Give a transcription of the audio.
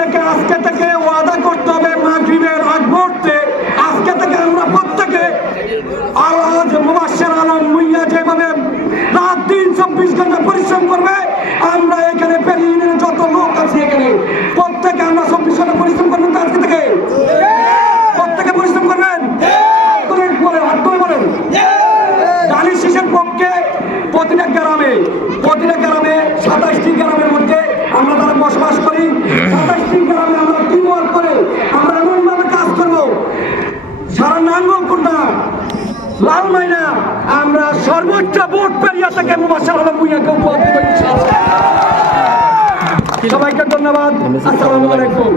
প্রত্যেকে আজকে থেকে ওয়াদা করতে হবে মাগরিবের আগ মুহূর্তে আজকে থেকে আমরা প্রত্যেকে আলহাজ মুবাশশির আলম ভূঁইয়া যেভাবে রাত দিন 24 ঘন্টা পরিশ্রম করবে আমরা এখানে পেরিয়ে যত লোক আছে এখানে প্রত্যেকে আমরা 24 ঘন্টা পরিশ্রম করবেন আজকে থেকে প্রত্যেকে পরিশ্রম করবেন বলেন ধানের শীষের পক্ষে প্রতিটা গ্রামে 27টি গ্রামের মধ্যে আমরা তারা বসবাস করি 27টি গ্রামে আমরা টিম ওয়ার্ক করে আমরা এমনভাবে কাজ করবো সারা নাঙ্গলকোটনা লালমাইনা আমরা সর্বোচ্চ ভোট পেরিয়া থেকে মুবাশশির আলম ভূঁইয়াকে উপহার দেব ইনশাআল্লাহ। সবাইকে ধন্যবাদ। আসসালামু আলাইকুম।